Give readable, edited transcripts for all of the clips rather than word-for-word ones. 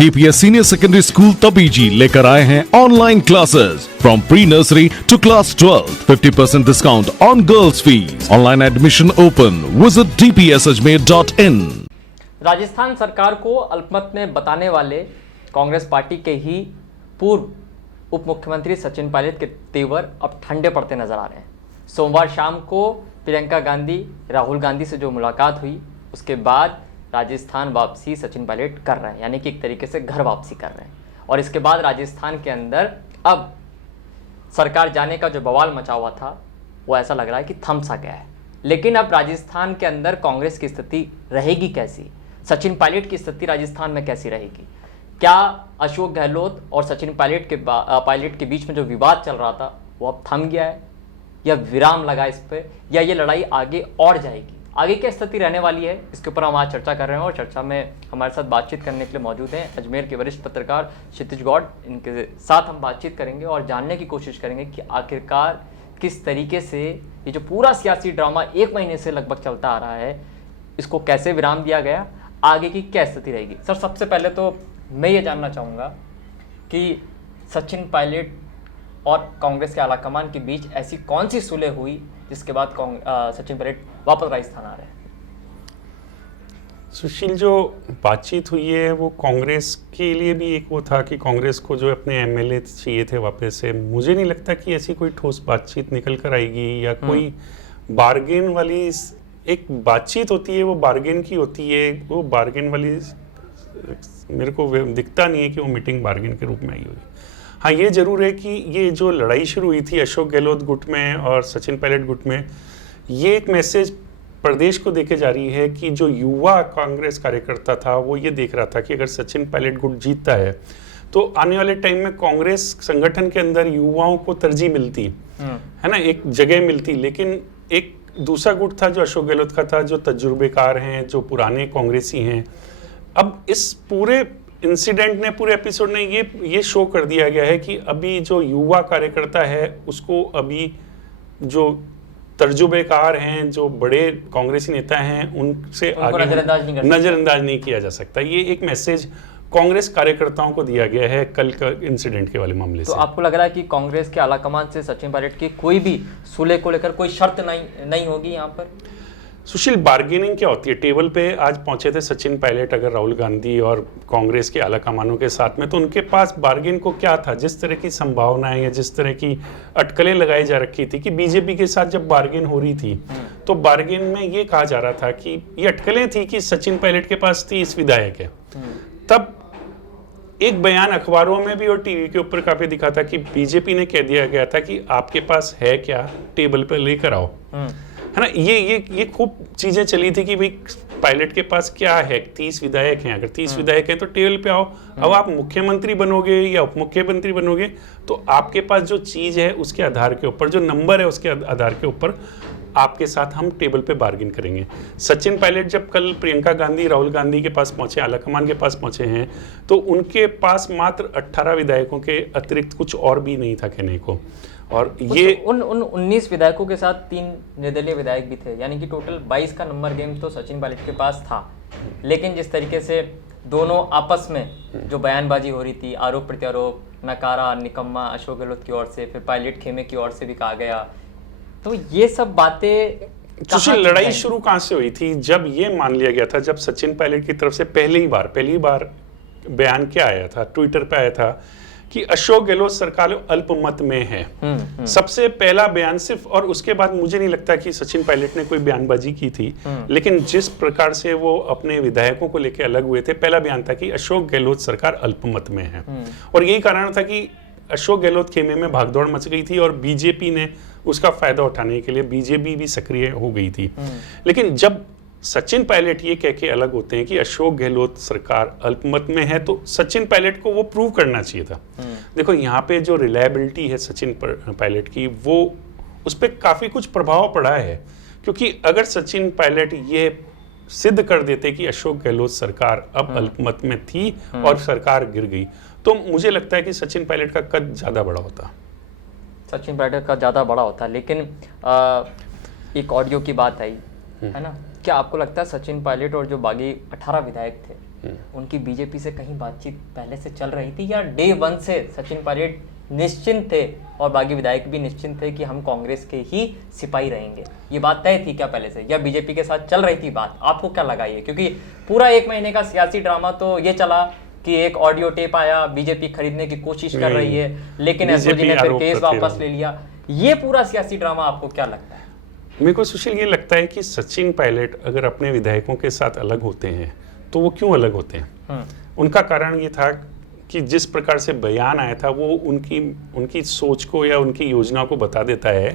DPS senior secondary school Tabiji लेकर आए हैं online classes from pre nursery to class 12, 50% discount on girls fees. Online admission open. Visit dpsajmer.in। Rajasthan सरकार को अल्पमत में बताने वाले कांग्रेस पार्टी के ही पूर्व उप मुख्यमंत्री सचिन पायलट के तेवर अब ठंडे पड़ते नजर आ रहे हैं। सोमवार शाम को प्रियंका गांधी राहुल गांधी से जो मुलाकात हुई, उसके बाद राजस्थान वापसी सचिन पायलट कर रहे हैं, यानी कि एक तरीके से घर वापसी कर रहे हैं। और इसके बाद राजस्थान के अंदर अब सरकार जाने का जो बवाल मचा हुआ था वो ऐसा लग रहा है कि थम सा गया है। लेकिन अब राजस्थान के अंदर कांग्रेस की स्थिति रहेगी कैसी, सचिन पायलट की स्थिति राजस्थान में कैसी रहेगी? क्या अशोक गहलोत और सचिन पायलट के बीच में जो विवाद चल रहा था वो अब थम गया है या विराम लगा इस पर, या ये लड़ाई आगे और जाएगी? आगे क्या स्थिति रहने वाली है, इसके ऊपर हम आज चर्चा कर रहे हैं। और चर्चा में हमारे साथ बातचीत करने के लिए मौजूद हैं अजमेर के वरिष्ठ पत्रकार क्षितिज गौड़। इनके साथ हम बातचीत करेंगे और जानने की कोशिश करेंगे कि आखिरकार किस तरीके से ये जो पूरा सियासी ड्रामा 1 महीने से लगभग चलता आ रहा है, इसको कैसे विराम दिया गया, आगे की क्या स्थिति रहेगी। सर, सबसे पहले तो मैं ये जानना चाहूँगा कि सचिन पायलट और कांग्रेस के आलाकमान के बीच ऐसी कौन सी सुलह हुई जिसके बाद सचिन पायलट वापस राजस्थान आ रहे हैं? सुशील, जो बातचीत हुई है वो कांग्रेस के लिए भी एक वो था कि कांग्रेस को जो अपने एमएलए चाहिए थे वापस से। मुझे नहीं लगता कि ऐसी कोई ठोस बातचीत निकल कर आएगी या कोई बार्गेन वाली एक बातचीत होती है, वो बार्गेन की होती है। वो बार्गेन वाली मेरे को दिखता नहीं है कि वो मीटिंग बार्गेन के रूप में आई होगी। हाँ, ये जरूर है कि ये जो लड़ाई शुरू हुई थी अशोक गहलोत गुट में और सचिन पायलट गुट में, ये एक मैसेज प्रदेश को देके जा रही है कि जो युवा कांग्रेस कार्यकर्ता था वो ये देख रहा था कि अगर सचिन पायलट गुट जीतता है तो आने वाले टाइम में कांग्रेस संगठन के अंदर युवाओं को तरजीह मिलती है ना, एक जगह मिलती। लेकिन एक दूसरा गुट था जो अशोक गहलोत का था, जो तजुर्बेकार हैं, जो पुराने कांग्रेसी हैं। अब इस पूरे इंसिडेंट ने, पूरे एपिसोड ने ये शो कर दिया गया है कि अभी जो युवा कार्यकर्ता है उसको अभी जो तजुर्बेकार हैं, जो बड़े कांग्रेसी नेता हैं, उनसे आगे नजरअंदाज नहीं किया जा सकता। ये एक मैसेज कांग्रेस कार्यकर्ताओं को दिया गया है कल का इंसिडेंट के वाले मामले से। तो आपको लग रहा है कि कांग्रेस के आलाकमान से सचिन पायलट की कोई भी सुलह को लेकर कोई शर्त नहीं होगी यहाँ पर? सुशील, बार्गेनिंग क्या होती है? टेबल पे आज पहुंचे थे सचिन पायलट अगर राहुल गांधी और कांग्रेस के आलाकमानों के साथ में, तो उनके पास बार्गेन को क्या था? जिस तरह की संभावनाएं या जिस तरह की अटकलें लगाई जा रखी थी कि बीजेपी के साथ जब बार्गेन हो रही थी तो बार्गेन में ये कहा जा रहा था कि ये अटकलें थी कि सचिन पायलट के पास 30 विधायक है। तब एक बयान अखबारों में भी और टीवी के ऊपर काफी दिखा था कि बीजेपी ने कह दिया गया था कि आपके पास है क्या, टेबल पे लेकर आओ, है ना। ये खूब चीजें चली थी कि भाई पायलट के पास क्या है, 30 विधायक हैं, अगर 30 विधायक हैं तो टेबल पे आओ। अब आप मुख्यमंत्री बनोगे या उप मुख्यमंत्री बनोगे तो आपके पास जो चीज है उसके आधार के ऊपर, जो नंबर है उसके आधार के ऊपर आपके साथ हम टेबल पे बार्गेन करेंगे। सचिन पायलट जब कल प्रियंका गांधी राहुल गांधी के पास पहुंचे, आलाकमान के पास पहुंचे हैं, तो उनके पास मात्र 18 विधायकों के अतिरिक्त कुछ और भी नहीं था कहने को। और ये उन 19 विधायकों के साथ 3 निर्दलीय विधायक भी थे, यानी कि टोटल 22 का नंबर गेम तो सचिन पायलट के पास था। लेकिन जिस तरीके से दोनों आपस में जो बयानबाजी हो रही थी, आरोप प्रत्यारोप, नकारा निकम्मा अशोक गहलोत की ओर से, फिर पायलट खेमे की ओर से भी कहा गया, तो ये सब बातें लड़ाई शुरू कहां से हुई थी? जब ये मान लिया गया था, जब सचिन पायलट की तरफ से पहली बार बयान क्या आया था, ट्विटर पे आया था कि अशोक गहलोत सरकार अल्पमत में है। सबसे पहला बयान सिर्फ, और उसके बाद मुझे नहीं लगता कि सचिन पायलट ने कोई बयानबाजी की थी। लेकिन जिस प्रकार से वो अपने विधायकों को लेकर अलग हुए थे, पहला बयान था कि अशोक गहलोत सरकार अल्पमत में है। और यही कारण था कि अशोक गहलोत खेमे में भागदौड़ मच गई थी और बीजेपी ने उसका फायदा उठाने के लिए बीजेपी भी सक्रिय हो गई थी। लेकिन जब सचिन पायलट ये कह के अलग होते हैं कि अशोक गहलोत सरकार अल्पमत में है, तो सचिन पायलट को वो प्रूव करना चाहिए था। देखो, यहाँ पे जो रिलायबिलिटी है सचिन पायलट की, वो उस पर काफी कुछ प्रभाव पड़ा है। क्योंकि अगर सचिन पायलट ये सिद्ध कर देते कि अशोक गहलोत सरकार अब अल्पमत में थी और सरकार गिर गई, तो मुझे लगता है कि सचिन पायलट का कद ज्यादा बड़ा होता। सचिन पायलट का ज़्यादा बड़ा होता। लेकिन एक ऑडियो की बात आई है ना, क्या आपको लगता है सचिन पायलट और जो बाकी 18 विधायक थे उनकी बीजेपी से कहीं बातचीत पहले से चल रही थी, या डे वन से सचिन पायलट निश्चिंत थे और बागी विधायक भी निश्चिंत थे कि हम कांग्रेस के ही सिपाही रहेंगे? ये बात तय थी क्या पहले से, या बीजेपी के साथ चल रही थी बात? आपको क्या लगा ये? क्योंकि पूरा 1 महीने का सियासी ड्रामा तो ये चला कि एक ऑडियो टेप आया, बीजेपी खरीदने की कोशिश कर रही है, लेकिन एसओजी ने फिर केस वापस ले लिया। ये पूरा सियासी ड्रामा आपको क्या लगता है? मेरे को सुशील ये लगता है कि सचिन पायलट अगर अपने विधायकों के साथ अलग होते हैं तो वो क्यों अलग होते हैं? उनका कारण ये था कि जिस प्रकार से बयान आया था वो उनकी सोच को या उनकी योजना को बता देता है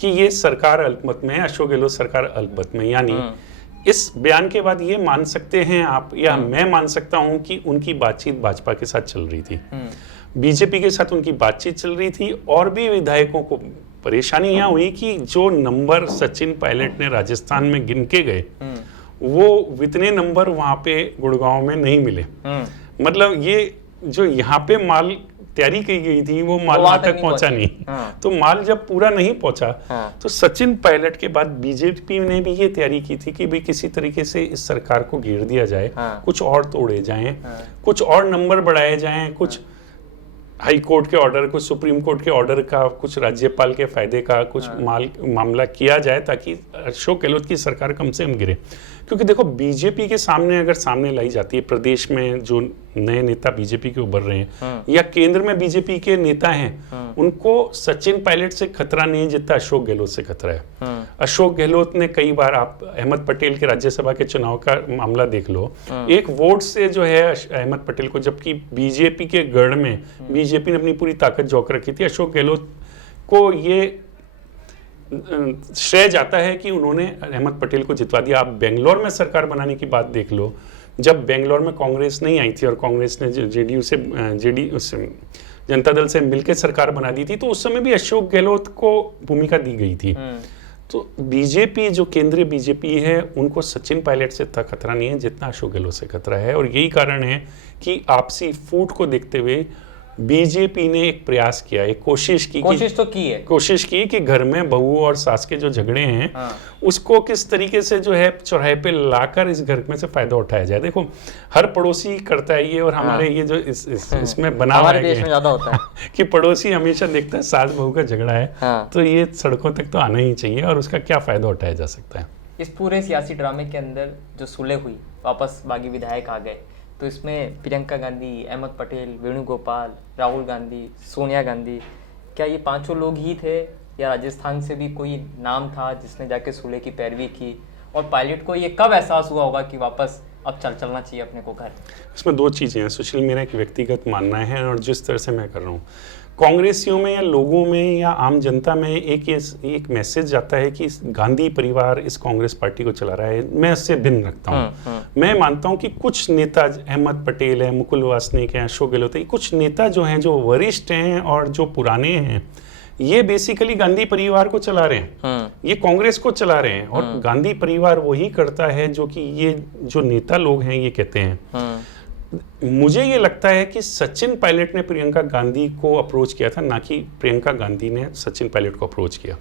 कि ये सरकार अल्पमत में है, अशोक गहलोत सरकार अल्पमत में। यानी इस बयान के बाद ये मान सकते हैं आप या मैं मान सकता हूं कि उनकी बातचीत भाजपा के साथ चल रही थी, बीजेपी के साथ उनकी बातचीत चल रही थी, और भी विधायकों को परेशानी यह हुई कि जो नंबर सचिन पायलट ने राजस्थान में गिन के गए वो इतने नंबर वहां पे गुड़गांव में नहीं मिले। मतलब ये जो यहाँ पे माल तैयारी की गई थी वो माल वहां तक पहुंचा नहीं। तो माल जब पूरा नहीं पहुंचा तो सचिन पायलट के बाद बीजेपी ने भी ये तैयारी की थी कि भाई किसी तरीके से इस सरकार को घेर दिया जाए, कुछ और तोड़े जाएं, कुछ और नंबर बढ़ाए जाएं, कुछ हाई कोर्ट के ऑर्डर, कुछ सुप्रीम कोर्ट के ऑर्डर का, कुछ राज्यपाल के फायदे का कुछ मामला किया जाए ताकि अशोक गहलोत की सरकार कम से कम गिरे। क्योंकि देखो बीजेपी के सामने अगर सामने लाई जाती है, प्रदेश में जो नए नेता बीजेपी के उभर रहे हैं या केंद्र में बीजेपी के नेता हैं, उनको सचिन पायलट से खतरा नहीं है जितना अशोक गहलोत से खतरा है। अशोक गहलोत ने कई बार, आप अहमद पटेल के राज्यसभा के चुनाव का मामला देख लो, एक वोट से जो है अहमद पटेल को, जबकि बीजेपी के गढ़ में बीजेपी ने अपनी पूरी ताकत झोंक रखी थी, अशोक गहलोत को ये श्रेय जाता है कि उन्होंने अहमद पटेल को जितवा दिया। आप बेंगलोर में सरकार बनाने की बात देख लो, जब बेंगलोर में कांग्रेस नहीं आई थी और कांग्रेस ने जेडीयू से जनता दल से मिलकर सरकार बना दी थी, तो उस समय भी अशोक गहलोत को भूमिका दी गई थी। तो बीजेपी, जो केंद्रीय बीजेपी है, उनको सचिन पायलट से इतना खतरा नहीं है जितना अशोक गहलोत से खतरा है। और यही कारण है कि आपसी फूट को देखते हुए बीजेपी ने एक प्रयास किया, एक कोशिश की कि घर में बहू और सास के जो झगड़े हैं उसको किस तरीके से जो है चौराहे पे लाकर इस घर में से फायदा उठाया जाए। देखो हर पड़ोसी करता है ये, और हमारे ये जो इसमें बना हुआ है ज्यादा होता है कि पड़ोसी हमेशा देखता है सास बहू का झगड़ा है, तो ये सड़कों तक तो आना ही चाहिए और उसका क्या फायदा उठाया जा सकता है। इस पूरे सियासी ड्रामे के अंदर जो सुलह हुई, वापस बागी विधायक आ गए, तो इसमें प्रियंका गांधी, अहमद पटेल, वेणुगोपाल, राहुल गांधी, सोनिया गांधी, क्या ये 5 लोग ही थे या राजस्थान से भी कोई नाम था जिसने जाके सुलह की पैरवी की? और पायलट को ये कब एहसास हुआ होगा कि वापस अब चलना चाहिए अपने को घर? इसमें 2 चीज़ें हैं सुशील, मेरा एक व्यक्तिगत मानना है और जिस तरह से मैं कर रहा हूँ, कांग्रेसियों में या लोगों में या आम जनता में एक मैसेज जाता है कि गांधी परिवार इस कांग्रेस पार्टी को चला रहा है। मैं इससे भिन्न रखता हूँ। मैं मानता हूँ कि कुछ नेता, अहमद पटेल है, मुकुल वासनिक है, अशोक गहलोत है, कुछ नेता जो हैं, जो वरिष्ठ हैं और जो पुराने हैं, ये बेसिकली गांधी परिवार को चला रहे हैं, ये कांग्रेस को चला रहे हैं। और गांधी परिवार वही करता है जो कि ये जो नेता लोग हैं ये कहते हैं। मुझे ये लगता है कि सचिन पायलट ने प्रियंका गांधी को अप्रोच किया था, ना कि प्रियंका गांधी ने सचिन पायलट को अप्रोच किया।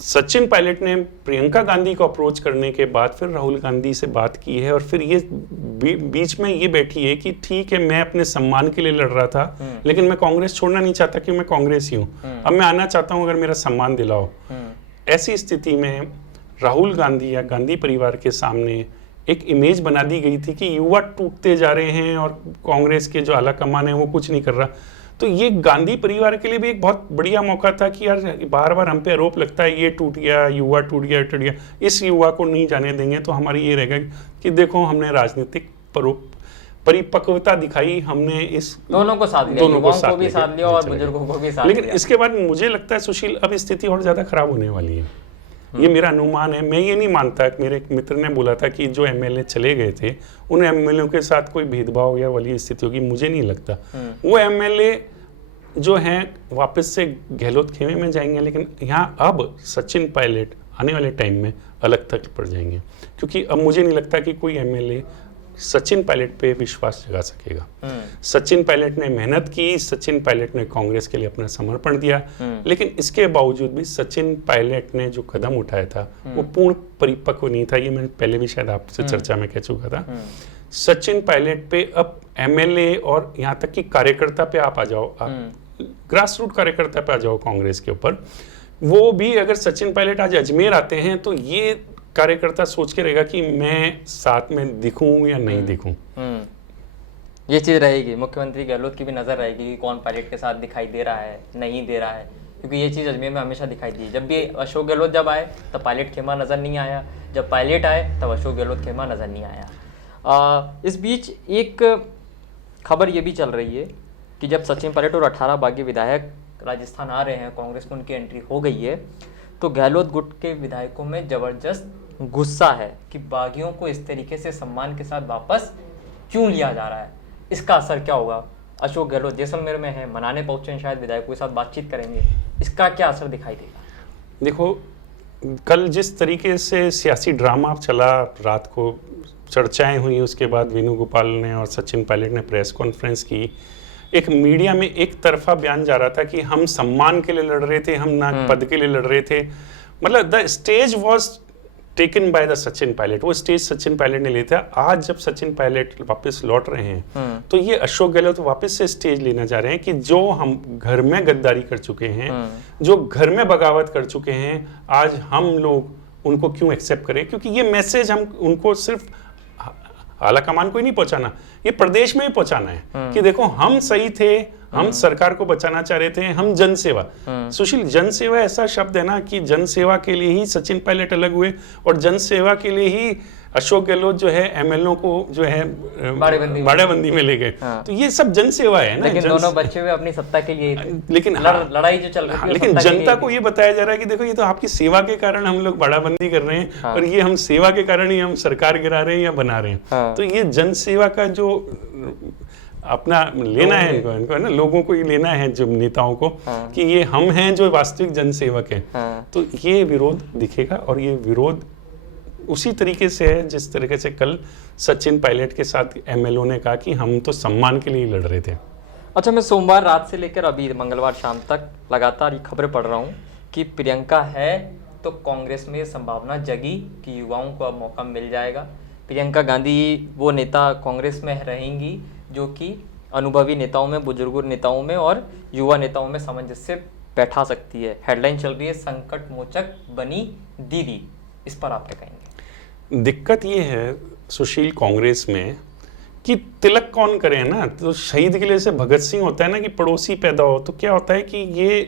सचिन पायलट ने प्रियंका गांधी को अप्रोच करने के बाद फिर राहुल गांधी से बात की है, और फिर ये बीच में ये बैठी है कि ठीक है, मैं अपने सम्मान के लिए लड़ रहा था, लेकिन मैं कांग्रेस छोड़ना नहीं चाहता कि मैं कांग्रेसी हूँ, अब मैं आना चाहता हूँ, अगर मेरा सम्मान दिलाओ। ऐसी स्थिति में राहुल गांधी या गांधी परिवार के सामने एक इमेज बना दी गई थी कि युवा टूटते जा रहे हैं और कांग्रेस के जो आला कमान है वो कुछ नहीं कर रहा। तो ये गांधी परिवार के लिए भी एक बहुत बढ़िया मौका था कि यार बार बार हम पे आरोप लगता है ये टूट गया, युवा टूट गया, इस युवा को नहीं जाने देंगे। तो हमारी ये रहेगा कि देखो हमने राजनीतिक परिपक्वता दिखाई, हमने इस दोनों को साथ लिया, युवाओं को भी साथ लिया और बुजुर्गों को भी साथ लिया। लेकिन इसके बाद मुझे लगता है सुशील, अब स्थिति और ज्यादा खराब होने वाली है, ये मेरा अनुमान है। मैं ये नहीं मानता, मेरे एक मित्र ने बोला था कि जो एमएलए चले गए थे उन एमएलए के साथ कोई भेदभाव या वाली स्थिति होगी, मुझे नहीं लगता। वो एमएलए जो हैं वापस से गहलोत खेमे में जाएंगे, लेकिन यहाँ अब सचिन पायलट आने वाले टाइम में अलग तक पड़ जाएंगे, क्योंकि अब मुझे नहीं लगता कि कोई एमएलए सचिन पायलट पे विश्वास जगा सकेगा। सचिन पायलट ने मेहनत की, सचिन पायलट ने कांग्रेस के लिए अपना समर्पण दिया, लेकिन इसके बावजूद भी सचिन पायलट ने जो कदम उठाया था वो पूर्ण परिपक्व नहीं था। ये मैं पहले भी शायद आपसे चर्चा में कह चुका था। सचिन पायलट पे अब एमएलए और यहाँ तक कि कार्यकर्ता पे आप आ जाओ, आप ग्रास रूट कार्यकर्ता पे आ जाओ कांग्रेस के ऊपर, वो भी अगर सचिन पायलट आज अजमेर आते हैं तो ये कार्यकर्ता सोच के रहेगा कि मैं साथ में दिखूं या नहीं दिखूं। ये चीज रहेगी, मुख्यमंत्री गहलोत की भी नजर रहेगी कि कौन पायलट के साथ दिखाई दे रहा है, नहीं दे रहा है, क्योंकि ये चीज अजमेर में हमेशा दिखाई दी। जब भी अशोक गहलोत जब आए तब पायलट खेमा नजर नहीं आया, जब पायलट आए तब अशोक गहलोत खेमा नजर नहीं आया। इस बीच एक खबर ये भी चल रही है कि जब सचिन पायलट और 18 बागी विधायक राजस्थान आ रहे हैं, कांग्रेस में उनकी एंट्री हो गई है, तो गहलोत गुट के विधायकों में जबरदस्त गुस्सा है कि बागियों को इस तरीके से सम्मान के साथ वापस क्यों लिया जा रहा है। इसका असर क्या होगा? अशोक गहलोत जैसलमेर में है, मनाने पहुंचे हैं, शायद विधायकों के साथ बातचीत करेंगे, इसका क्या असर दिखाई देगा? देखो, कल जिस तरीके से सियासी ड्रामा चला, रात को चर्चाएं हुई, उसके बाद वेणुगोपाल ने और सचिन पायलट ने प्रेस कॉन्फ्रेंस की, एक मीडिया में एक तरफा बयान जा रहा था कि हम सम्मान के लिए लड़ रहे थे, हम ना पद के लिए लड़ रहे थे। मतलब the stage was taken by the Sachin Pilot, वो स्टेज सचिन पायलट ने लिया था। आज जब सचिन पायलट वापस लौट रहे हैं तो ये अशोक गहलोत वापस से स्टेज लेना चाह रहे हैं कि जो हम घर में गद्दारी कर चुके हैं, जो घर में बगावत कर चुके हैं, आज हम लोग उनको क्यों एक्सेप्ट करें। क्योंकि ये मैसेज हम उनको सिर्फ आला कमान को ही नहीं पहुंचाना, ये प्रदेश में ही पहुंचाना है कि देखो हम सही थे, हम सरकार को बचाना चाह रहे थे, हम जनसेवा। सुशील, जनसेवा ऐसा शब्द है ना कि जनसेवा के लिए ही सचिन पायलट अलग हुए और जनसेवा के लिए ही अशोक गहलोत जो है एमएलओ को जो है बाड़ेबंदी में ले गए। तो ये सब जनसेवा है ना। लेकिन दोनों बच्चे हुए अपनी सत्ता के लिए, लेकिन लड़ाई जो चल रही है, लेकिन जनता को ये बताया जा रहा है कि देखो ये तो आपकी सेवा के कारण हम लोग बाड़ाबंदी कर रहे हैं और ये हम सेवा के कारण ही हम सरकार गिरा रहे हैं या बना रहे हैं। तो ये जनसेवा का जो अपना लेना है इनको है ना, लोगों को ये लेना है जो नेताओं को कि ये हम हैं जो वास्तविक जनसेवक हैं। तो ये विरोध दिखेगा और ये विरोध उसी तरीके से है जिस तरीके से कल सचिन पायलट के साथ एमएलओ ने कहा कि हम तो सम्मान के लिए लड़ रहे थे। अच्छा, मैं सोमवार रात से लेकर अभी मंगलवार शाम तक लगातार ये खबरें पढ़ रहा हूँ कि प्रियंका है तो कांग्रेस में संभावना जगी कि युवाओं को अब मौका मिल जाएगा। प्रियंका गांधी वो नेता कांग्रेस में रहेंगी जो कि अनुभवी नेताओं में, बुजुर्ग नेताओं में और युवा नेताओं में सामंजस्य बैठा सकती है। हेडलाइन चल रही है, संकट मोचक बनी दीदी। इस पर आप क्या कहेंगे? दिक्कत ये है सुशील कांग्रेस में कि तिलक कौन करे ना, तो शहीद के लिए से भगत सिंह होता है ना कि पड़ोसी पैदा हो। तो क्या होता है कि ये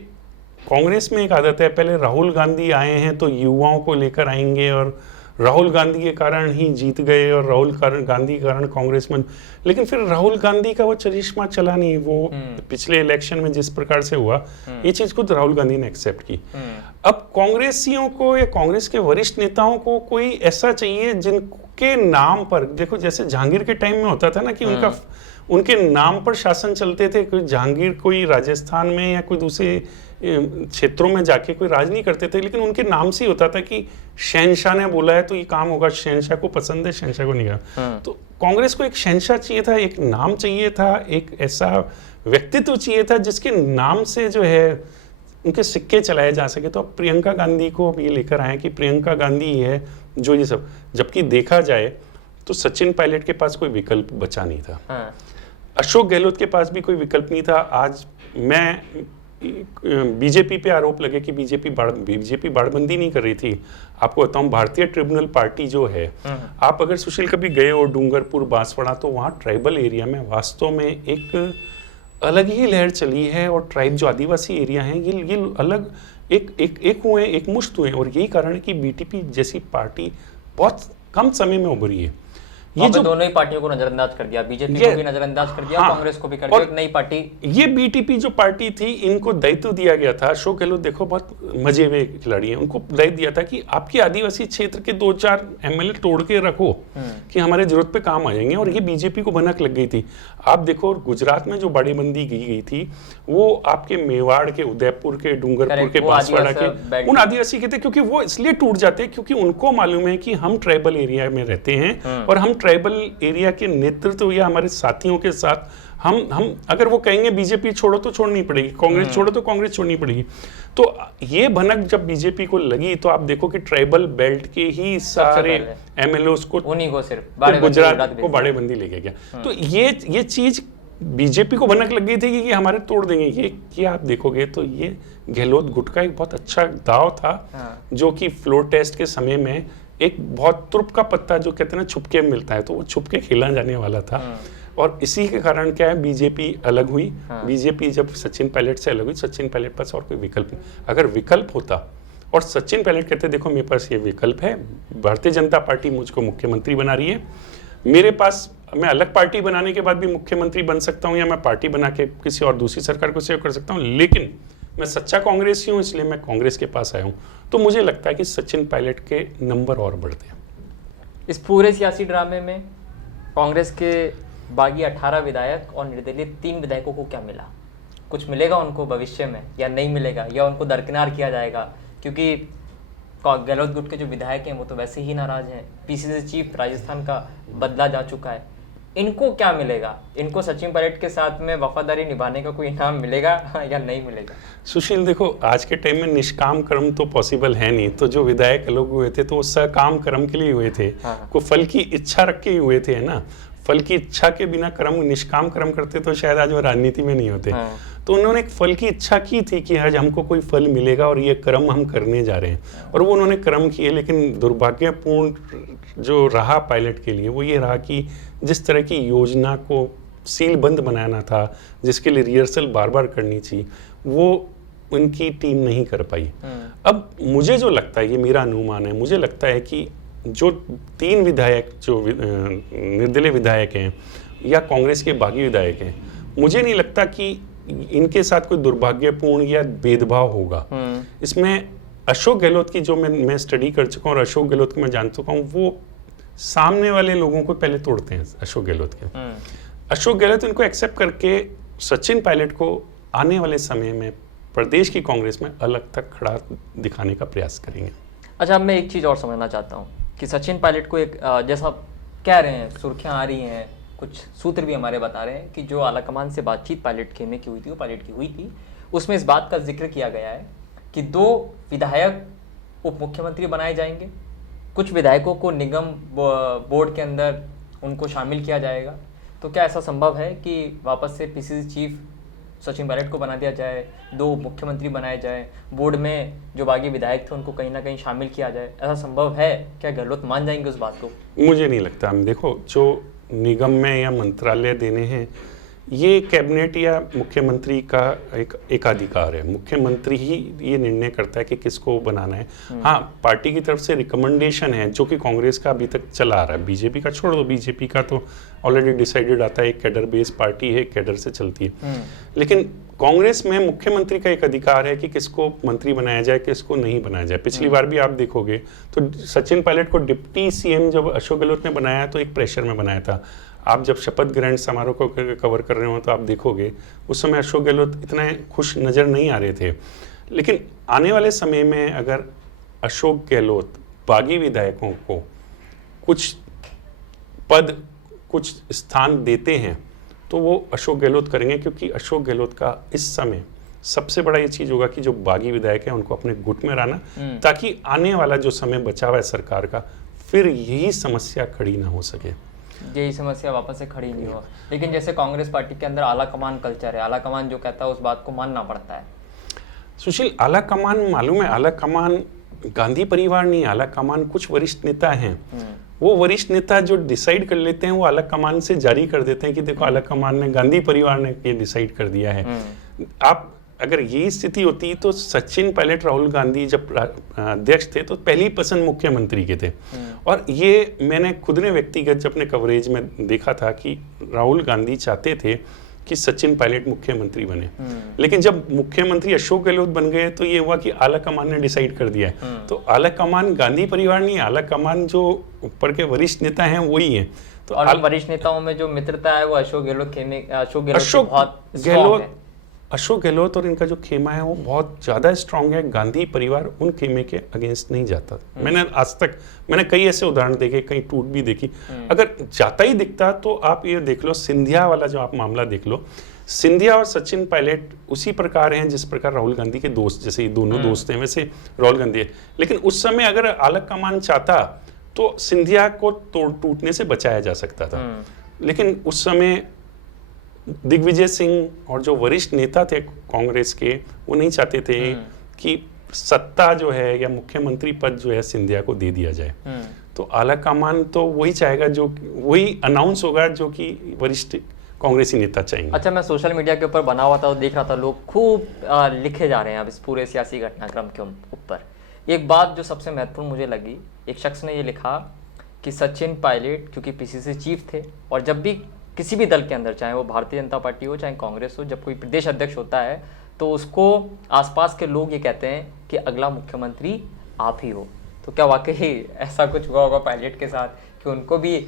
कांग्रेस में एक आदत है, पहले राहुल गांधी आए हैं तो युवाओं को लेकर आएंगे और राहुल गांधी के कारण ही जीत गए और राहुल गांधी के कारण कांग्रेस में, लेकिन फिर राहुल गांधी का वो चरिश्मा चला नहीं। वो पिछले इलेक्शन में जिस प्रकार से हुआ, ये चीज खुद राहुल गांधी ने एक्सेप्ट की। अब कांग्रेसियों को या कांग्रेस के वरिष्ठ नेताओं को कोई ऐसा चाहिए जिनके नाम पर, देखो जैसे जहांगीर के टाइम में होता था ना कि उनके नाम पर शासन चलते थे। कोई जहांगीर कोई राजस्थान में या कोई दूसरे क्षेत्रों में जाके कोई राज नहीं करते थे, लेकिन उनके नाम से ही होता था कि शहनशाह ने बोला है तो ये काम होगा, शहनशाह को पसंद है, शहनशाह को नहीं करना। तो कांग्रेस को एक शहनशाह चाहिए था, एक नाम चाहिए था, एक ऐसा व्यक्तित्व चाहिए था जिसके नाम से जो है उनके सिक्के चलाए जा सके। तो अब प्रियंका गांधी को अब ये लेकर आए कि प्रियंका गांधी है जो ये सब, जबकि देखा जाए तो सचिन पायलट के पास कोई विकल्प बचा नहीं था, अशोक गहलोत के पास भी कोई विकल्प नहीं था। आज मैं बीजेपी पे आरोप लगे कि बीजेपी बाड़बंदी नहीं कर रही थी। आपको बताऊं, भारतीय ट्रिब्यूनल पार्टी जो है, आप अगर सुशील कभी गए हो डूंगरपुर, बांसवाड़ा, तो वहाँ ट्राइबल एरिया में वास्तव में एक अलग ही लहर चली है और ट्राइब जो आदिवासी एरिया हैं ये अलग एक मुश्त हुए। और यही कारण है कि बीटीपी जैसी पार्टी बहुत कम समय में उभरी है। ये जो दोनों ही पार्टियों को नजरअंदाज कर दिया, बीजेपी को भी नजरअंदाज कर दिया, कांग्रेस को भी कर दिया, एक नई पार्टी। ये बीटीपी जो पार्टी थी, इनको दायित्व दिया गया था, अशोक गहलोत देखो बहुत मजे में खिलाड़ी हैं, उनको दायित्व दिया था कि आपके आदिवासी क्षेत्र के 2-4 एमएलए तोड़ के रखो कि हमारे जरूरत पे काम आ जाएंगे। और ये बीजेपी को भनक लग गई थी। आप देखो गुजरात में जो बाड़ेबंदी की गई थी वो आपके मेवाड़ के, उदयपुर के, डूंगरपुर के, बांसवाड़ा के उन आदिवासी के थे, क्योंकि वो इसलिए टूट जाते क्योंकि उनको मालूम है कि हम ट्राइबल एरिया में रहते हैं और हम ट्राइबल एरिया के नेतृत्व या हमारे साथियों के साथ हम अगर वो कहेंगे बीजेपी छोड़ो तो छोड़नी पड़ेगी, कांग्रेस छोड़ो तो कांग्रेस छोड़नी पड़ेगी। तो ये भनक जब बीजेपी को लगी तो आप देखो कि ट्राइबल बेल्ट के ही सारे एमएलओस को, उन्हीं को सिर्फ गुजरात को बाड़ेबंदी लेके गया। तो ये चीज बीजेपी को भनक लग गई थी कि ये हमारे तोड़ देंगे। ये आप देखोगे तो ये गहलोत गुट का एक बहुत अच्छा दाव था, जो कि फ्लोर टेस्ट के समय में एक बहुत तुर्प का पत्ता जो कहते हैं ना छुपके मिलता है, तो वो छुपके खेला जाने वाला था। और इसी के कारण क्या है, बीजेपी अलग हुई। बीजेपी जब सचिन पायलट से अलग हुई, सचिन पायलट पास और कोई विकल्प नहीं। अगर विकल्प होता और सचिन पायलट कहते देखो मेरे पास ये विकल्प है, भारतीय जनता पार्टी मुझको मुख्यमंत्री बना रही है, मेरे पास मैं अलग पार्टी बनाने के बाद भी मुख्यमंत्री बन सकता हूं, या मैं पार्टी बना के किसी और दूसरी सरकार को सहयोग कर सकता हूं, लेकिन मैं सच्चा कांग्रेसी हूं इसलिए मैं कांग्रेस के पास आया हूं, तो मुझे लगता है कि सचिन पायलट के नंबर और बढ़ते हैं। इस पूरे सियासी ड्रामे में कांग्रेस के बागी 18 विधायक और निर्दलीय 3 विधायकों को क्या मिला? कुछ मिलेगा उनको भविष्य में या नहीं मिलेगा, या उनको दरकिनार किया जाएगा? क्योंकि गहलोत गुट के जो विधायक हैं वो तो वैसे ही नाराज हैं, पीसीसी चीफ राजस्थान का बदला जा चुका है, इनको क्या मिलेगा? इनको सचिन पायलट के साथ में वफादारी निभाने का कोई इनाम मिलेगा या नहीं मिलेगा? सुशील देखो, आज के टाइम में निष्काम कर्म तो पॉसिबल है नहीं, तो जो विधायक लोग हुए थे तो वो सकाम कर्म के लिए हुए थे। को फल की इच्छा रख के ही हुए थे, है ना। फल की इच्छा के बिना कर्म, निष्काम कर्म करते तो शायद आज वो राजनीति में नहीं होते। तो उन्होंने एक फल की इच्छा की थी कि आज हमको कोई फल मिलेगा और ये कर्म हम करने जा रहे हैं, और वो उन्होंने कर्म किए। लेकिन दुर्भाग्यपूर्ण जो रहा पायलट के लिए वो ये रहा कि जिस तरह की योजना को सीलबंद बनाना था, जिसके लिए रिहर्सल बार बार करनी थी, वो उनकी टीम नहीं कर पाई। अब मुझे जो लगता है, ये मेरा अनुमान है, मुझे लगता है कि जो 3 विधायक जो निर्दलीय विधायक हैं या कांग्रेस के बागी विधायक हैं, मुझे नहीं लगता कि इनके साथ कोई दुर्भाग्यपूर्ण या भेदभाव होगा। इसमें अशोक गहलोत की जो मैं स्टडी कर चुका हूँ और अशोक गहलोत को मैं जान चुका हूँ, वो सामने वाले लोगों को पहले तोड़ते हैं। अशोक गहलोत अशोक गहलोत इनको एक्सेप्ट करके सचिन पायलट को आने वाले समय में प्रदेश की कांग्रेस में अलग तक खड़ा दिखाने का प्रयास करेंगे। अच्छा, मैं एक चीज़ और समझना चाहता हूँ कि सचिन पायलट को एक जैसा आप कह रहे हैं, सुर्खियाँ आ रही हैं, कुछ सूत्र भी हमारे बता रहे हैं कि जो आलाकमान से बातचीत पायलट की हुई थी, वो पायलट की हुई थी, उसमें इस बात का जिक्र किया गया है कि 2 विधायक उप मुख्यमंत्री बनाए जाएंगे, कुछ विधायकों को निगम बोर्ड के अंदर उनको शामिल किया जाएगा। तो क्या ऐसा संभव है कि वापस से पीसीसी चीफ सचिन पायलट को बना दिया जाए, 2 मुख्यमंत्री बनाए जाए, बोर्ड में जो बागी विधायक थे उनको कहीं ना कहीं शामिल किया जाए? ऐसा संभव है? क्या गहलोत मान जाएंगे उस बात को? मुझे नहीं लगता। हम देखो, जो निगम में या मंत्रालय देने हैं, ये कैबिनेट या मुख्यमंत्री का एक एकाधिकार है। मुख्यमंत्री ही ये निर्णय करता है कि किसको बनाना है। हाँ, पार्टी की तरफ से रिकमेंडेशन है, जो कि कांग्रेस का अभी तक चला आ रहा है। बीजेपी का छोड़ दो, बीजेपी का तो ऑलरेडी डिसाइडेड आता है, एक कैडर बेस्ड पार्टी है, कैडर से चलती है। लेकिन कांग्रेस में मुख्यमंत्री का एक अधिकार है कि किसको मंत्री बनाया जाए, किसको नहीं बनाया जाए। पिछली बार भी आप देखोगे तो सचिन पायलट को डिप्टी सीएम जब अशोक गहलोत ने बनाया तो एक प्रेशर में बनाया था। आप जब शपथ ग्रहण समारोह को कवर कर रहे हो तो आप देखोगे उस समय अशोक गहलोत इतने खुश नजर नहीं आ रहे थे। लेकिन आने वाले समय में अगर अशोक गहलोत बागी विधायकों को कुछ पद, कुछ स्थान देते हैं तो वो अशोक गहलोत करेंगे, क्योंकि अशोक गहलोत का इस समय सबसे बड़ा ये चीज होगा कि जो बागी विधायक है उनको अपने गुट में लाना, ताकि आने वाला जो समय बचा हुआ है सरकार का, फिर यही समस्या खड़ी ना हो सके, यही समस्या वापस से खड़ी नहीं हो। लेकिन जैसे कांग्रेस पार्टी के अंदर आला कमान कल्चर है, आला कमान जो कहता है उस बात को मानना पड़ता है। सुशील, आला कमान मालूम है, आला कमान गांधी परिवार नहीं, आला कमान कुछ वरिष्ठ नेता हैं। वो वरिष्ठ नेता जो डिसाइड कर लेते हैं वो आला कमान से जारी कर देते हैं कि देखो आला कमान ने, गांधी परिवार ने ये डिसाइड कर दिया है। आप अगर यही स्थिति होती तो सचिन पायलट, राहुल गांधी जब अध्यक्ष थे तो पहली पसंद मुख्यमंत्री के थे। और ये मैंने खुद ने व्यक्तिगत जब अपने कवरेज में देखा था कि राहुल गांधी चाहते थे कि सचिन पायलट मुख्यमंत्री बने। लेकिन जब मुख्यमंत्री अशोक गहलोत बन गए तो ये हुआ कि आला कमान ने डिसाइड कर दिया है। तो आला कमान गांधी परिवार नहीं, आला कमान जो ऊपर के वरिष्ठ नेता हैं वही है। तो वरिष्ठ नेताओं में जो मित्रता है वो अशोक गहलोत बहुत अशोक गहलोत और इनका जो खेमा है वो बहुत ज़्यादा स्ट्रांग है। गांधी परिवार उन खेमे के अगेंस्ट नहीं जाता। मैंने कई ऐसे उदाहरण देखे, कई टूट भी देखी। अगर जाता ही दिखता तो आप ये देख लो, सिंधिया वाला जो आप मामला देख लो, सिंधिया और सचिन पायलट उसी प्रकार हैं जिस प्रकार राहुल गांधी के दोस्त, जैसे ये दोनों दोस्त हैं वैसे राहुल गांधी है। लेकिन उस समय अगर आला कमान चाहता तो सिंधिया को टूटने से बचाया जा सकता था। लेकिन उस समय दिग्विजय सिंह और जो वरिष्ठ नेता थे कांग्रेस के, वो नहीं चाहते थे कि सत्ता जो है या मुख्यमंत्री पद जो है सिंधिया को दे दिया जाए। तो आला कमान तो वही चाहेगा, जो वही अनाउंस होगा जो कि वरिष्ठ कांग्रेसी नेता चाहेंगे। अच्छा, मैं सोशल मीडिया के ऊपर बना हुआ था तो देख रहा था, लोग खूब लिखे जा रहे हैं अब इस पूरे सियासी घटनाक्रम के ऊपर। एक बात जो सबसे महत्वपूर्ण मुझे लगी, एक शख्स ने ये लिखा कि सचिन पायलट क्योंकि पीसीसी चीफ थे, और जब भी किसी भी दल के अंदर, चाहे वो भारतीय जनता पार्टी हो चाहे कांग्रेस हो, जब कोई प्रदेश अध्यक्ष होता है तो उसको आसपास के लोग ये कहते हैं कि अगला मुख्यमंत्री आप ही हो। तो क्या वाकई ऐसा कुछ हुआ होगा पायलट के साथ कि उनको भी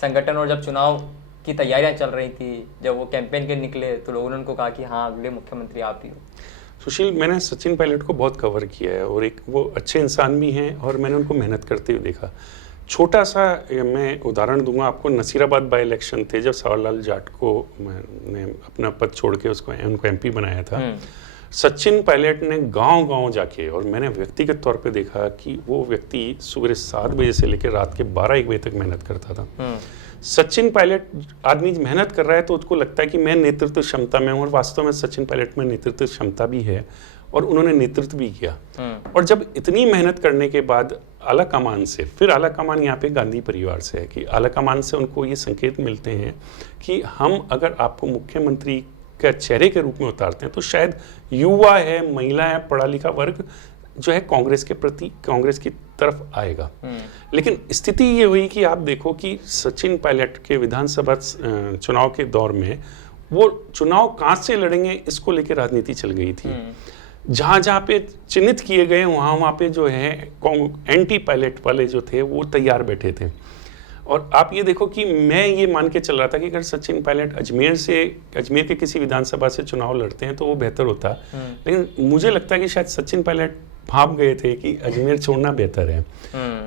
संगठन, और जब चुनाव की तैयारियां चल रही थी, जब वो कैंपेन के निकले तो लोगों ने उनको कहा कि हाँ अगले मुख्यमंत्री आप ही हो? सुशील, मैंने सचिन पायलट को बहुत कवर किया है और एक वो अच्छे इंसान भी हैं और मैंने उनको मेहनत करते हुए देखा। छोटा सा मैं उदाहरण दूंगा आपको। नसीराबाद बाई इलेक्शन थे जब सवारलाल जाट को मैंने अपना पद छोड़ के उनको एमपी बनाया था। सचिन पायलट ने गांव-गांव जाके, और मैंने व्यक्तिगत तौर पे देखा कि वो व्यक्ति सुबह 7 बजे से लेकर रात के 12-1 बजे तक मेहनत करता था। सचिन पायलट आदमी मेहनत कर रहा है तो उसको लगता है कि मैं नेतृत्व क्षमता में हूँ, और वास्तव में सचिन पायलट में नेतृत्व क्षमता भी है और उन्होंने नेतृत्व भी किया। और जब इतनी मेहनत करने के बाद आला कमान से, फिर आला कमान यहाँ पे गांधी परिवार से है कि आला कमान से उनको ये संकेत मिलते हैं कि हम अगर आपको मुख्यमंत्री का चेहरे के रूप में उतारते हैं तो शायद युवा है, महिला है, पढ़ा लिखा वर्ग जो है कांग्रेस के प्रति, कांग्रेस की तरफ आएगा। लेकिन स्थिति ये हुई कि आप देखो कि सचिन पायलट के विधानसभा चुनाव के दौर में वो चुनाव कहाँ से लड़ेंगे इसको लेकर राजनीति चल गई थी। जहां पे चिन्हित किए गए वहां पे जो है एंटी पायलट वाले जो थे वो तैयार बैठे थे। और आप ये देखो कि मैं ये मान के चल रहा था कि अगर सचिन पायलट अजमेर के किसी विधानसभा से चुनाव लड़ते हैं तो वो बेहतर होता। लेकिन मुझे लगता है कि शायद सचिन पायलट भाप गए थे कि अजमेर छोड़ना बेहतर है।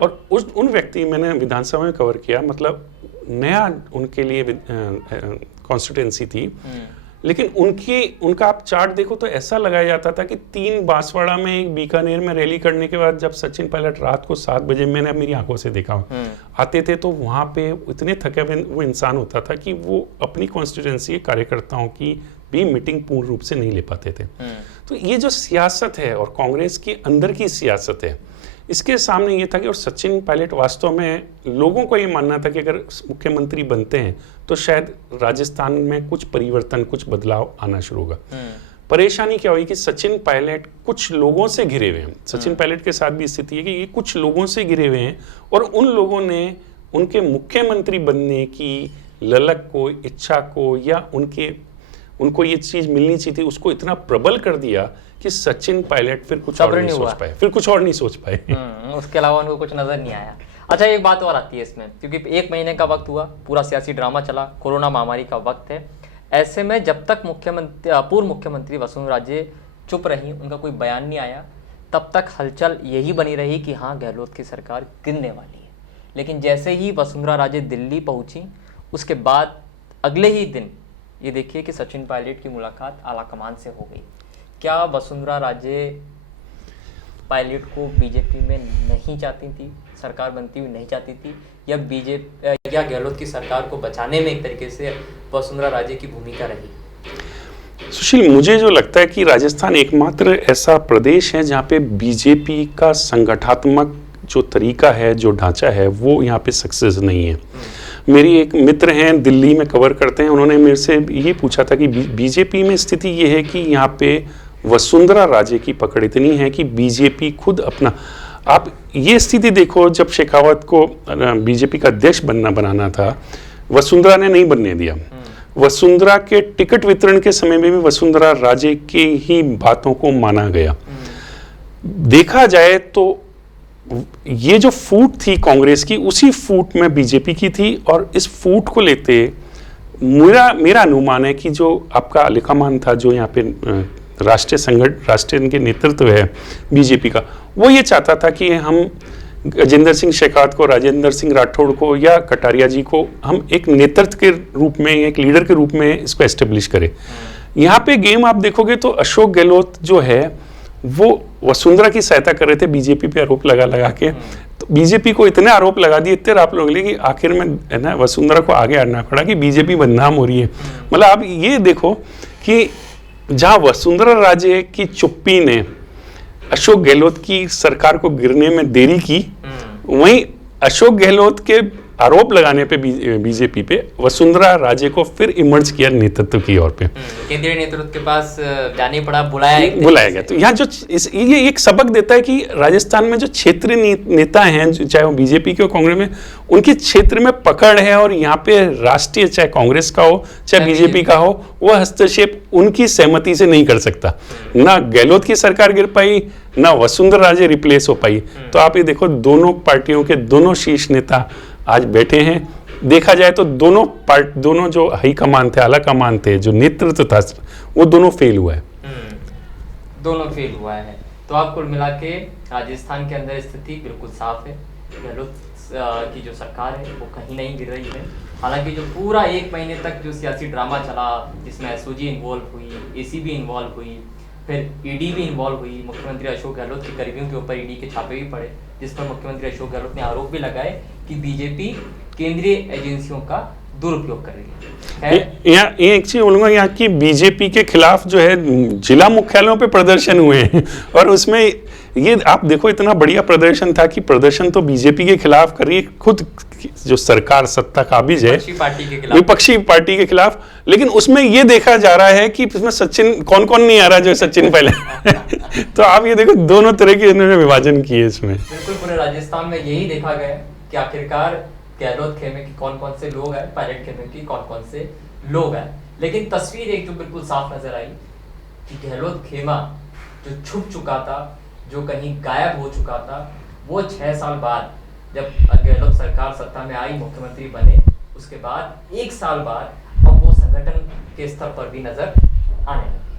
और उन व्यक्ति मैंने विधानसभा में कवर किया, मतलब नया उनके लिए कॉन्स्टिट्यूएंसी थी। लेकिन उनका आप चार्ट देखो तो ऐसा लगाया जाता था कि 3 बांसवाड़ा में, एक बीकानेर में रैली करने के बाद जब सचिन पायलट रात को 7 बजे, मैंने मेरी आंखों से देखा, आते थे तो वहां पे इतने थके हुए वो इंसान होता था कि वो अपनी कॉन्स्टिट्यूएंसी के कार्यकर्ताओं की भी मीटिंग पूर्ण रूप से नहीं ले पाते थे। तो ये जो सियासत है और कांग्रेस के अंदर की सियासत है, इसके सामने ये था कि, और सचिन पायलट वास्तव में लोगों को ये मानना था कि अगर मुख्यमंत्री बनते हैं तो शायद राजस्थान में कुछ परिवर्तन, कुछ बदलाव आना शुरू होगा। परेशानी क्या हुई कि सचिन पायलट कुछ लोगों से घिरे हुए हैं। सचिन पायलट के साथ भी स्थिति है कि ये कुछ लोगों से घिरे हुए हैं और उन लोगों ने उनके मुख्यमंत्री बनने की ललक को, इच्छा को, या उनको ये चीज मिलनी चाहिए थी, उसको इतना प्रबल कर दिया कि सचिन पायलट फिर कुछ और नहीं सोच पाए। उसके अलावा उनको कुछ नजर नहीं आया। अच्छा, एक बात और आती है इसमें, क्योंकि 1 महीने का वक्त हुआ, पूरा सियासी ड्रामा चला, कोरोना महामारी का वक्त है। ऐसे में जब तक पूर्व मुख्यमंत्री वसुंधरा राजे चुप रही, उनका कोई बयान नहीं आया, तब तक हलचल यही बनी रही कि हाँ गहलोत की सरकार गिरने वाली है। लेकिन जैसे ही वसुंधरा राजे दिल्ली पहुंची, उसके बाद अगले ही दिन ये देखिए कि सचिन पायलट की मुलाकात आलाकमान से हो गई। क्या वसुंधरा राजे पायलट को बीजेपी में नहीं चाहती थी, सरकार बनती हुई नहीं चाहती थी, या बीजेपी या गहलोत की सरकार को बचाने में एक तरीके से वसुंधरा राजे की भूमिका रही? सुशील, मुझे जो लगता है कि राजस्थान एकमात्र ऐसा प्रदेश है जहाँ पे बीजेपी का संगठनात्मक जो तरीका है, जो ढांचा है, वो यहाँ पे सक्सेस नहीं है। मेरी एक मित्र हैं, दिल्ली में कवर करते हैं, उन्होंने मेरे से ये पूछा था कि बीजेपी में स्थिति ये है कि यहाँ पे वसुंधरा राजे की पकड़ इतनी है कि बीजेपी खुद अपना, आप ये स्थिति देखो, जब शेखावत को बीजेपी का अध्यक्ष बनाना था, वसुंधरा ने नहीं बनने दिया। वसुंधरा के टिकट वितरण के समय में भी वसुंधरा राजे की ही बातों को माना गया। देखा जाए तो ये जो फूट थी कांग्रेस की, उसी फूट में बीजेपी की थी, और इस फूट को लेते मेरा अनुमान है कि जो आपका आलिकमान था, जो यहाँ पे राष्ट्रीय इनके नेतृत्व है बीजेपी का, वो ये चाहता था कि हम गजेंद्र सिंह शेखावत को, राजेंद्र सिंह राठौड़ को या कटारिया जी को हम एक नेतृत्व के रूप में, एक लीडर के रूप में इसको एस्टेब्लिश करें। यहाँ पे गेम आप देखोगे तो अशोक गहलोत जो है वो वसुंधरा की सहायता कर रहे थे बीजेपी पे आरोप लगा के। तो बीजेपी को इतने आरोप लगा दिए, इतने आप लोग कि आखिर में है ना वसुंधरा को आगे आना पड़ा कि बीजेपी बदनाम हो रही है। मतलब आप ये देखो कि जहां वसुंधरा राजे की चुप्पी ने अशोक गहलोत की सरकार को गिरने में देरी की, वहीं अशोक गहलोत के आरोप लगाने पे बीजेपी पे वसुंधरा राजे को फिर इमर्ज किया नेतृत्व की ओर पे। केंद्रीय नेतृत्व के पास जाने पड़ा, बुलाया गया। तो यहाँ जो ये एक सबक देता है कि राजस्थान में जो क्षेत्रीय नेता हैं, चाहे वो बीजेपी के हो कांग्रेस में, उनके क्षेत्र में पकड़ है, और यहाँ पे राष्ट्रीय चाहे कांग्रेस का हो चाहे बीजेपी का हो, वह हस्तक्षेप उनकी सहमति से नहीं कर सकता। ना गहलोत की सरकार गिर पाई, ना वसुंधरा राजे रिप्लेस हो पाई। तो आप ये देखो दोनों पार्टियों के दोनों शीर्ष नेता आज बैठे हैं। देखा जाए तो दोनों जो हाई कमान थे, आला कमान थे, जो नेतृत्व था, वो दोनों फेल हुआ है। दोनों फेल हुआ है। तो आप कुल मिला के राजस्थान के अंदर स्थिति बिल्कुल साफ है। गहलोत की जो सरकार है वो कहीं नहीं गिर रही है। हालांकि जो पूरा 1 महीने तक जो सियासी ड्रामा चला, जिसमें एसओजी इन्वॉल्व हुई, एसीबी इन्वॉल्व हुई, फिर ईडी भी इन्वॉल्व हुई, मुख्यमंत्री अशोक गहलोत के करीबियों के ऊपर ईडी के छापे भी पड़े, जिस पर मुख्यमंत्री अशोक गहलोत ने आरोप भी लगाए कि बीजेपी केंद्रीय एजेंसियों का दुरुपयोग कर रही है। यहाँ एक चीज बोलूंगा, यहाँ की बीजेपी के खिलाफ जो है जिला मुख्यालयों पे प्रदर्शन हुए हैं, और उसमें ये आप देखो इतना बढ़िया प्रदर्शन था कि प्रदर्शन तो बीजेपी के खिलाफ कर रही है खुद जो सरकार, सत्ता काबिज है, विपक्षी पार्टी के खिलाफ। लेकिन उसमें ये देखा जा रहा है कि इसमें सचिन कौन नहीं आ रहा जो सचिन पहले तो आप ये देखो दोनों तरह की इन्होंने विभाजन किए इसमें। बिल्कुल, पूरे राजस्थान में यही देखा गया कि आखिरकार गहलोत खेमे की कौन से लोग आए, पायलट खेमे की कौन से लोग आए। लेकिन तस्वीर एक जो बिल्कुल साफ नजर आई कि गहलोत खेमा जो छुप चुका था, जो कहीं गायब हो चुका था, वो 6 साल बाद जब गहलोत सरकार सत्ता में आई, मुख्यमंत्री बने, उसके बाद 1 साल बाद अब वो संगठन के स्तर पर भी नजर आने लगे।